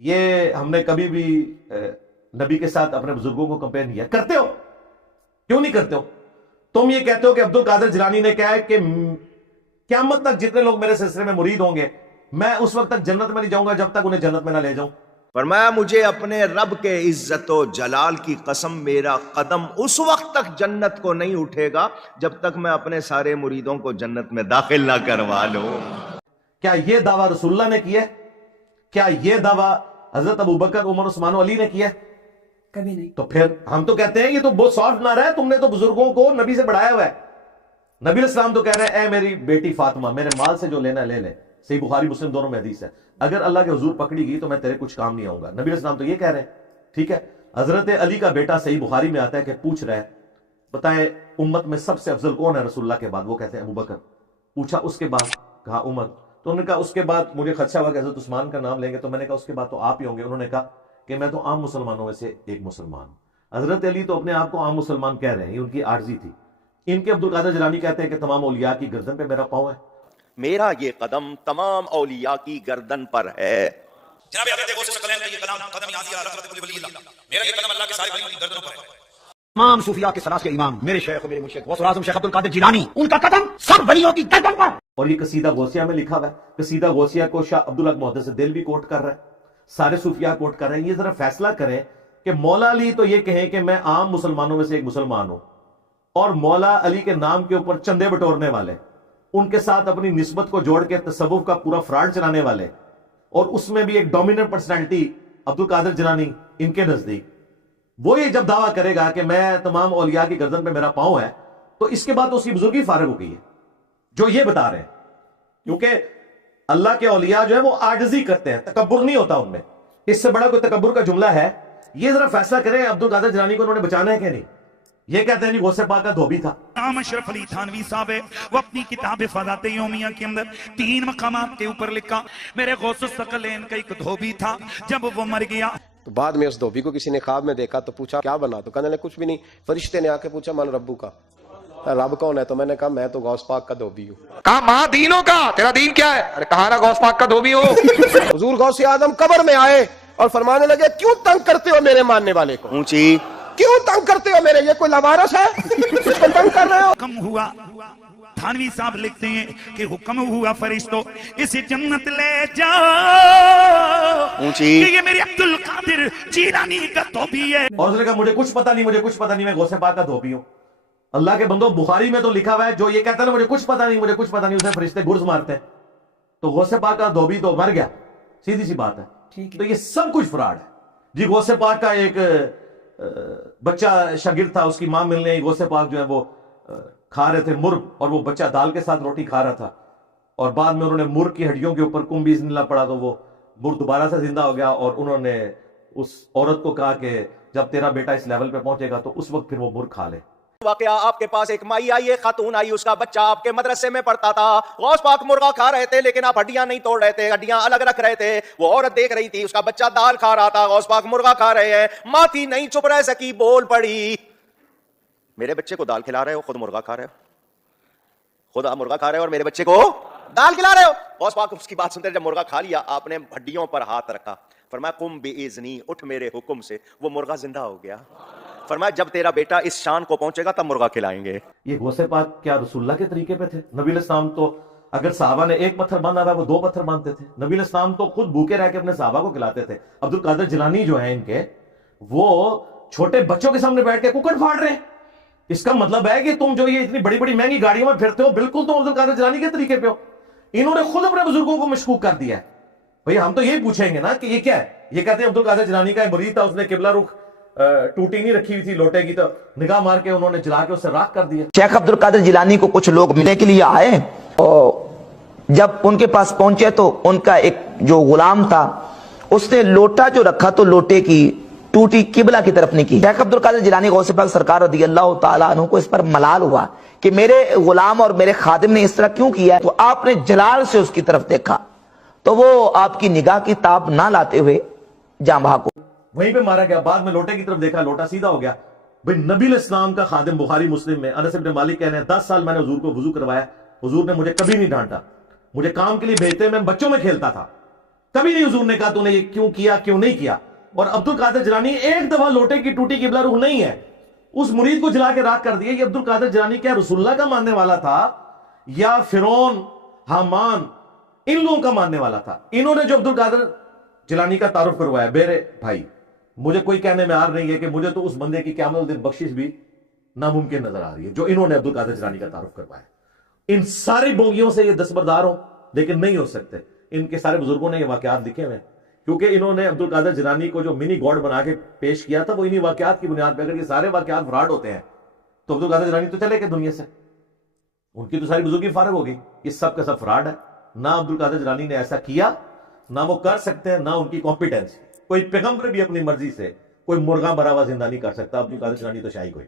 یہ ہم نے کبھی بھی نبی کے ساتھ اپنے بزرگوں کو کمپیئر نہیں کیا. کرتے ہو؟ کیوں نہیں کرتے ہو؟ تم یہ کہتے ہو کہ عبد القادر جیلانی نے کہا ہے کہ قیامت تک جتنے لوگ میرے سلسلے میں مرید ہوں گے میں اس وقت تک جنت میں نہیں جاؤں گا جب تک انہیں جنت میں نہ لے جاؤں. فرمایا مجھے اپنے رب کے عزت و جلال کی قسم میرا قدم اس وقت تک جنت کو نہیں اٹھے گا جب تک میں اپنے سارے مریدوں کو جنت میں داخل نہ کروا لوں. کیا یہ دعویٰ رسول اللہ نے کیا ہے؟ کیا یہ دعویٰ حضرت ابوبکر عمر عثمان و علی نے کیا ہے؟ کبھی نہیں. تو پھر ہم تو کہتے ہیں یہ تو بہت سافٹ نہ رہا ہے, تم نے تو بزرگوں کو نبی سے بڑھایا ہوا ہے. نبی علیہ السلام تو کہہ رہے ہیں اے میری بیٹی فاطمہ میرے مال سے جو لینا ہے لے لے. صحیح بخاری مسلم دونوں میں حدیث ہے. اگر اللہ کے حضور پکڑی گئی تو میں تیرے کچھ کام نہیں آؤں گا. نبی علیہ السلام تو یہ کہہ رہے ہیں. ٹھیک ہے, حضرت علی کا بیٹا صحیح بخاری میں آتا ہے کہ پوچھ رہا ہے بتائیں امت میں سب سے افضل کون ہے رسول اللہ کے بعد؟ وہ کہتے ہیں ابوبکر. پوچھا اس کے بعد؟ کہا عمر. تو انہوں نے کہا اس کے بعد مجھے خدشہ ہوا کہ حضرت عثمان کا نام لیں گے, تو میں نے کہا اس کے بعد تو آپ ہی ہوں گے. انہوں نے کہا کہ میں تو عام مسلمانوں میں سے ایک مسلمان. حضرت علی تو اپنے آپ کو عام مسلمان کہہ رہے ہیں, یہ ان کی عارضی تھی. ان کے عبد القادر جیلانی کہتے ہیں کہ تمام اولیاء کی گردن پہ میرا پاؤں ہے. میرا یہ قدم تمام اولیاء کی گردن پر ہے. جناب حضرت غوث ثقلین کا یہ قدم یاد کیا رحمت کل ولی اللہ. میرا یہ قدم اللہ کے سارے ولیوں کی گردنوں پر ہے. تمام صوفیاء کے سراج کے امام میرے شیخ و میرے مرشد غوث اعظم شیخ عبد القادر جیلانی, ان کا قدم سب ولیوں کی گردن پر. اور یہ قصیدہ غوثیہ میں لکھا ہوا ہے. قصیدہ غوثیہ کو شاہ عبداللہ محدث دل بھی کوٹ کر رہا ہے, سارے صوفیاء کوٹ کر رہے ہیں. یہ ذرا فیصلہ کریں کہ مولا علی تو یہ کہیں کہ میں عام مسلمانوں میں سے ایک مسلمان ہوں, اور مولا علی کے نام کے اوپر چندے بٹورنے والے, ان کے ساتھ اپنی نسبت کو جوڑ کے تصوف کا پورا فراڈ چلانے والے, اور اس میں بھی ایک ڈومیننٹ پرسنالٹی عبد القادر جیلانی ان کے نزدیک, وہ یہ جب دعویٰ کرے گا کہ میں تمام اولیاء کی گردن پہ میرا پاؤں ہے, تو اس کے بعد تو اس کی بزرگی فارغ ہو گئی ہے جو یہ بتا رہے ہیں. کیونکہ اللہ کے اولیاء جو ہے وہ عاجزی کرتے ہیں, تکبر نہیں ہوتا ان میں. اس سے بڑا کوئی تکبر کا جملہ ہے؟ یہ ذرا فیصلہ کریں عبد القادر جیلانی کو انہوں نے بچانا ہے کہ نہیں. یہ کہتے ہیں جی غوث پاک کا دھوبی تھا. امام اشرف علی تھانوی صاحب ہے, وہ اپنی کتاب فضائل یومیہ کے اندر 3 مقامات کے اوپر لکھا میرے غوث الثقلین کا ایک دھوبی تھا, جب وہ مر گیا تو بعد میں اس دھوبی کو کسی نے خواب میں دیکھا تو پوچھا کیا بنا, تو کہنے لگے کچھ بھی نہیں. فرشتے نے آ کے پوچھا من ربو کا, رب کون ہے؟ تو میں نے کہا میں تو غوث پاک کا دھوبی ہوں. کہا ماں دینوں کا, تیرا دین کیا ہے؟ ارے کہا نا غوث پاک کا دھوبی ہو. حضور غوث اعظم قبر میں آئے اور فرمانے لگے کیوں تنگ کرتے ہو میرے ماننے والے کو, اونچی کیوں تنگ کرتے ہو میرے, یہ کوئی لوارث ہے اس کو تنگ کر رہے ہو؟ حکم ہوا. تھانوی صاحب لکھتے ہیں کہ حکم ہوا فرشتوں اسے جنت لے جاؤ اونچی کہ یہ میرے عبد القادر جیلانی کا دھوبی ہے. اور اس نے کہا مجھے کچھ پتا نہیں, مجھے کچھ پتا نہیں, میں غوث پاک کا دھوبی ہوں. اللہ کے بندو بخاری میں تو لکھا ہوا ہے جو یہ کہتا ہے نا مجھے کچھ پتا نہیں, مجھے کچھ پتا نہیں, اسے فرشتے گرز مارتے ہیں. تو غوث پاک کا دھوبی تو مر گیا, سیدھی سی بات ہے. تو یہ سب کچھ فراڈ ہے جی. غوث پاک کا ایک بچہ شاگرد تھا, اس کی ماں ملنے آئی, غوث پاک جو ہے وہ کھا رہے تھے مرغ, اور وہ بچہ دال کے ساتھ روٹی کھا رہا تھا, اور بعد میں انہوں نے مرغ کی ہڈیوں کے اوپر کم بیز نلا پڑا تو وہ مرغ دوبارہ سے زندہ ہو گیا. اور انہوں نے اس عورت کو کہا کہ جب تیرا بیٹا اس لیول پہ پہنچے گا تو اس وقت پھر وہ مرغ کھا لے. واقعہ آپ کے پاس ایک مائی آئی, ایک خاتون آئی, اس کا بچہ آپ کے مدرسے میں پڑھتا تھا. غوث پاک مرغا کھا رہے تھے لیکن آپ ہڈیاں نہیں توڑ رہے تھے, ہڈیاں الگ رکھ رہے تھے. وہ عورت دیکھ رہی تھی, اس کا بچہ دال کھا رہا تھا, غوث پاک مرغا کھا رہے ہیں. ماں تھی نہیں چپ رہ سکی, بول پڑی میرے بچے کو دال کھلا رہے ہو, خود مرغا کھا رہے ہو, خود آپ مرغا کھا رہے ہو اور میرے بچے کو دال کھلا رہے ہو. غوث پاک اس کی بات سنتے جب مرغا کھا لیا آپ نے ہڈیوں پر ہاتھ رکھا, فرمایا قم باذنی, اٹھ میرے حکم سے. وہ مرغا زندہ ہو گیا. فرمایا جب تیرا بیٹا اس شان کو پہنچے گا تب مرغا کھلائیں گے. یہ غوث پاک کیا رسول اللہ کے طریقے پہ تھے؟ نبی علیہ السلام تو اگر صحابہ نے ایک پتھر باندھا ہوا وہ 2 پتھر باندھتے تھے. نبی علیہ السلام تو خود بھوکے رہ کے اپنے صحابہ کو کھلاتے تھے. عبد القادر جیلانی جو ہیں ان کے, وہ چھوٹے بچوں کے سامنے بیٹھ کے ککڑ پھاڑ رہے ہیں. اس کا مطلب ہے کہ تم جو یہ اتنی بڑی بڑی مہنگی گاڑیوں میں پھرتے ہو بالکل تم عبد القادر جیلانی کے طریقے پہ ہو. انہوں نے خود اپنے بزرگوں کو مشکوک کر دیا ہے. بھئی ہم تو یہی پوچھیں گے نا کہ یہ کیا ہے. یہ کہتے ہیں عبد القادر جیلانی کا ایک مرید تھا, اس نے قبلہ رخ ٹوٹی نہیں رکھی ہوئی تھی لوٹے کی, تو نگاہ مار کے انہوں نے جلا کے اسے راکھ کر دیا. شیخ عبد القادر جیلانی کو کچھ لوگ ملنے کے لیے آئے, اور جب ان کے پاس پہنچے تو ان کا ایک جو غلام تھا اس نے لوٹا جو رکھا تو لوٹے کی ٹوٹی قبلہ کی طرف نہیں کی. شیخ عبد القادر جیلانی غوث پاک سرکار رضی اللہ تعالیٰ عنہ کو اس پر ملال ہوا کہ میرے غلام اور میرے خادم نے اس طرح کیوں کیا. تو آپ نے جلال سے اس کی طرف دیکھا تو وہ آپ کی نگاہ کی تاب نہ لاتے ہوئے جاں بحق کو وہیں پہ مارا گیا. بعد میں لوٹے کی طرف دیکھا, لوٹا سیدھا ہو گیا. بھئی نبی علیہ السلام کا خادم, بخاری مسلم میں انس بن مالک کہنے ہیں 10 سال میں نے حضور کو وضو کروایا, حضور نے مجھے کبھی نہیں ڈانٹا, مجھے کام کے لیے بھیجتے میں بچوں میں کھیلتا تھا, کبھی نہیں حضور نے کہا تو نے یہ کیوں کیا کیوں نہیں کیا. اور عبد القادر جیلانی ایک دفعہ لوٹے کی ٹوٹی قبلہ روح نہیں ہے. اس مرید کو جلا کے راکھ کر دیا. یہ عبد القادر جیلانی کیا رسول اللہ کا ماننے والا تھا یا فرعون حامان ان لوگوں کا ماننے والا تھا؟ انہوں نے جو عبد القادر جیلانی کا تعارف کروایا. میرے بھائی مجھے کوئی کہنے میں آر نہیں ہے کہ مجھے تو اس بندے کی قیامت الدین بخشش بھی ناممکن نظر آ رہی ہے جو انہوں نے عبد القادر جیلانی کا تعارف کروایا. ان ساری بونگیوں سے یہ دستبردار ہوں لیکن نہیں ہو سکتے. ان کے سارے بزرگوں نے یہ واقعات لکھے ہوئے کیونکہ انہوں نے عبد القادر جیلانی کو جو منی گاڈ بنا کے پیش کیا تھا وہ انہی واقعات کی بنیاد پہ. اگر یہ سارے واقعات فراڈ ہوتے ہیں تو عبد القادر جیلانی تو چلے گئے دنیا سے, ان کی تو ساری بزرگی فارغ ہو گئی. یہ سب کا سب فراڈ ہے. نہ عبد القادر جیلانی نے ایسا کیا, نہ وہ کر سکتے ہیں, نہ ان کی کمپیٹنس. کوئی پیغمبر بھی اپنی مرضی سے کوئی مرغا برا ہوا زندہ نہیں کر سکتا. عبد القادر جیلانی تو شاہی کوئی.